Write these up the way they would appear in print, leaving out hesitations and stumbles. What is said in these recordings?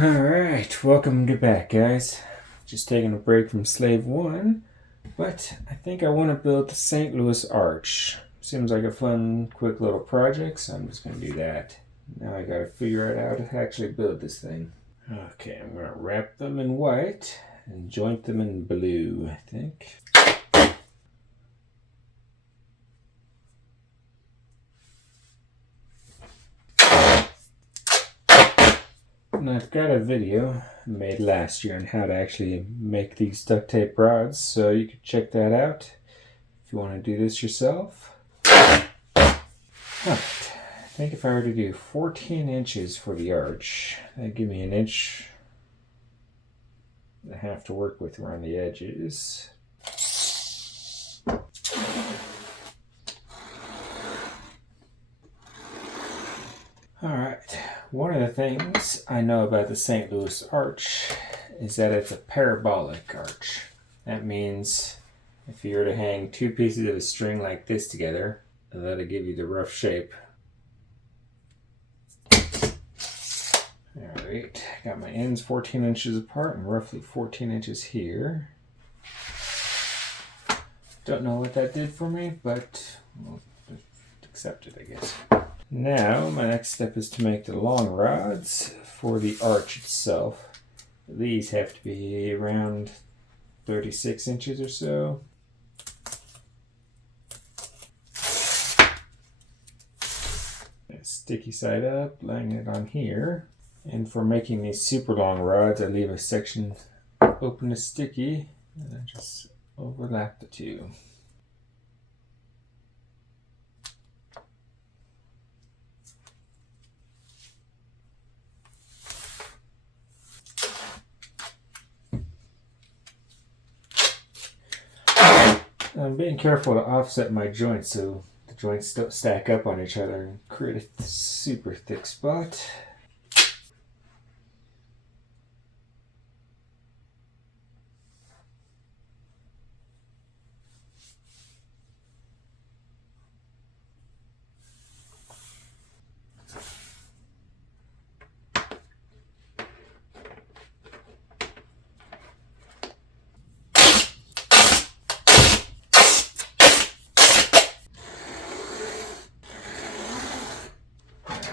Alright, welcome back, guys. Just taking a break from Slave 1, but I think I want to build the St. Louis Arch. Seems like a fun, quick little project, so I'm just going to do that. Now I gotta figure out how to actually build this thing. Okay, I'm going to wrap them in white and joint them in blue, I think. And I've got a video made last year on how to actually make these duct tape rods, so you can check that out if you want to do this yourself. Alright, I think if I were to do 14 inches for the arch, that'd give me an inch and a half to work with around the edges. Alright, one of the things I know about the St. Louis Arch is that it's a parabolic arch. That means if you were to hang two pieces of a string like this together, that'll give you the rough shape. Alright, got my ends 14 inches apart and roughly 14 inches here. Don't know what that did for me, but we'll accept it, I guess. Now, my next step is to make the long rods for the arch itself. These have to be around 36 inches or so. Sticky side up, laying it on here. And for making these super long rods, I leave a section open to sticky, and I just overlap the two. I'm being careful to offset my joints so the joints don't stack up on each other and create a super thick spot.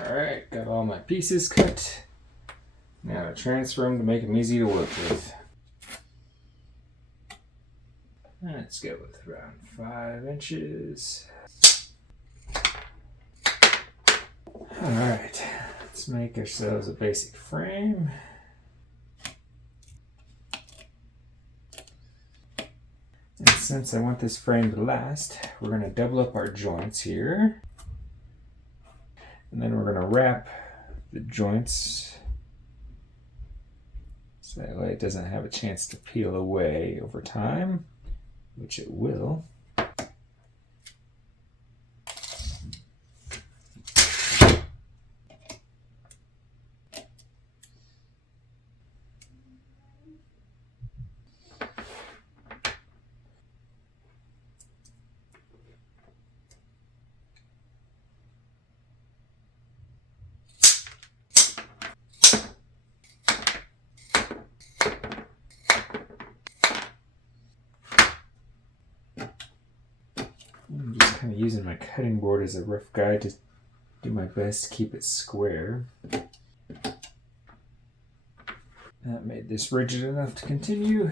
Alright, got all my pieces cut. Now to transfer them to make them easy to work with. Let's go with around 5 inches. Alright, let's make ourselves a basic frame. And since I want this frame to last, we're going to double up our joints here. And then we're going to wrap the joints so that way it doesn't have a chance to peel away over time, which it will. I'm just kind of using my cutting board as a rough guide to do my best to keep it square. That made this rigid enough to continue.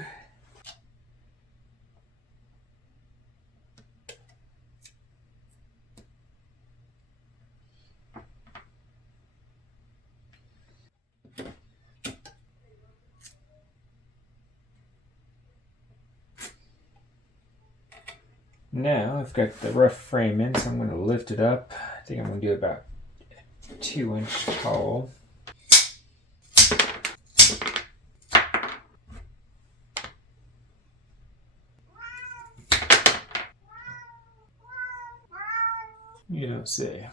Now I've got the rough frame in, so I'm going to lift it up. I think I'm going to do about 2 inch tall. You don't say.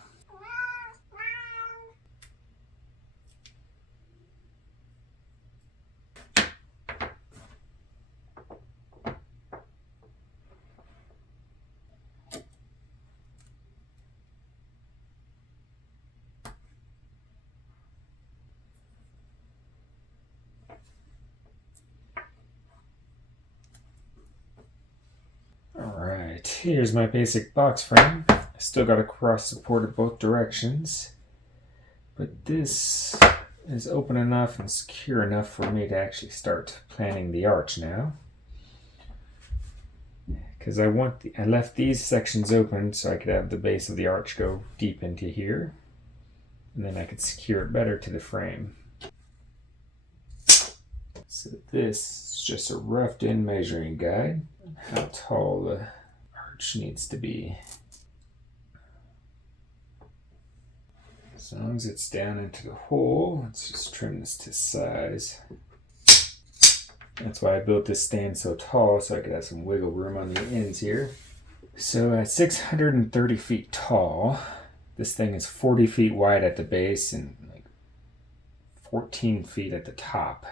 Here's my basic box frame. I still got a cross support in both directions, but this is open enough and secure enough for me to actually start planning the arch now. Because I left these sections open so I could have the base of the arch go deep into here, and then I could secure it better to the frame. So this is just a roughed in measuring guide on how tall the arch needs to be. As long as it's down into the hole, let's just trim this to size. That's why I built this stand so tall, so I could have some wiggle room on the ends here. So at 630 feet tall, this thing is 40 feet wide at the base and like 14 feet at the top.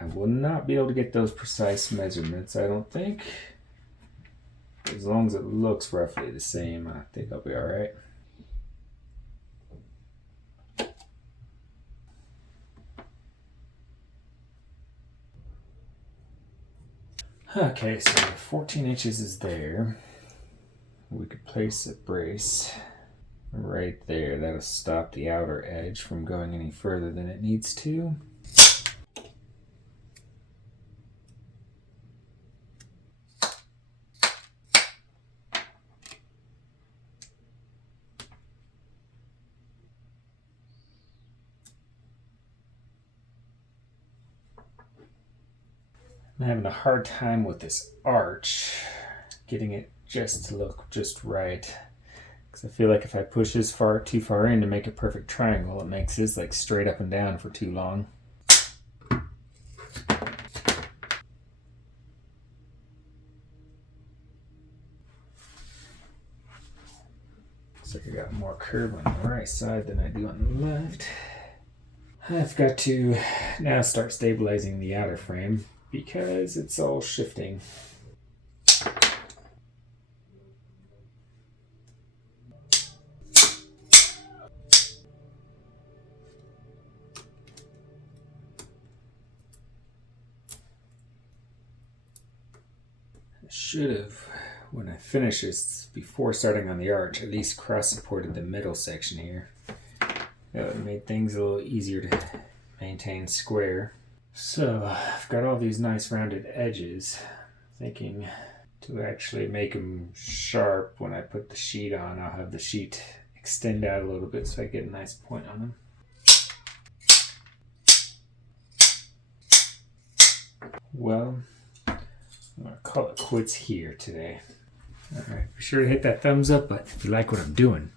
I will not be able to get those precise measurements, I don't think. As long as it looks roughly the same, I think I'll be all right. Okay, so 14 inches is there. We could place a brace right there. That'll stop the outer edge from going any further than it needs to. I'm having a hard time with this arch, getting it just to look just right. Because I feel like if I push this too far in to make a perfect triangle, it makes this like straight up and down for too long. Looks like I got more curve on the right side than I do on the left. I've got to now start stabilizing the outer frame because it's all shifting. I should have, when I finish this, before starting on the arch, at least cross-supported the middle section here. That would have made things a little easier to maintain square. So I've got all these nice rounded edges, thinking to actually make them sharp when I put the sheet on. I'll have the sheet extend out a little bit so I get a nice point on them. Well, I'm going to call it quits here today. Alright, be sure to hit that thumbs up button if you like what I'm doing.